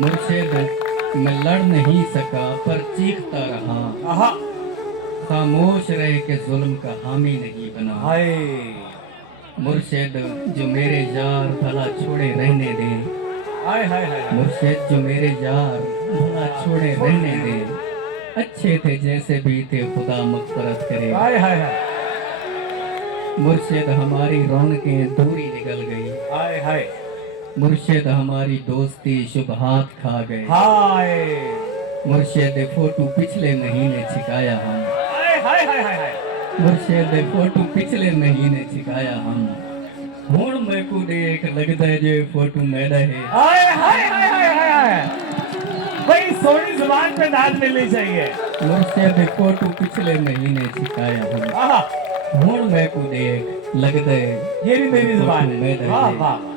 मुर्शिद मैं लड़ नहीं सका पर चीखता रहा, आहा खामोश रह के जुल्म का हामी नहीं बना। हाय मुर्शिद जो मेरे यार भला छोड़े रहने दे, हाय हाय हाय मुर्शिद जो मेरे यार भला छोड़े रहने दे, अच्छे थे जैसे भी थे खुदा मग़फ़िरत करे। हाय हाय हाय मुर्शिद हमारी रौनकें दूरी निकल गई, हाय हाय मुर्शिद हमारी दोस्ती शुबहात खा गए। हाय मुर्शिद फोटो पिछले महीने छिकाया हम, हाय हाय हाय हाय मुर्शिद फोटो पिछले महीने छिकाया हम, हुण मैं को देख लगता है जो फोटो मेरा है। हाय हाय हाय हाय हाय हाय भाई सोनी जुबान पे दाद मिलनी चाहिए। मुर्शिद फोटो पिछले महीने छिकाया हम, आहा हुण मैं को देख लगता है ये भी मेरी जुबान फोटो है। मेरा वाह है। वाह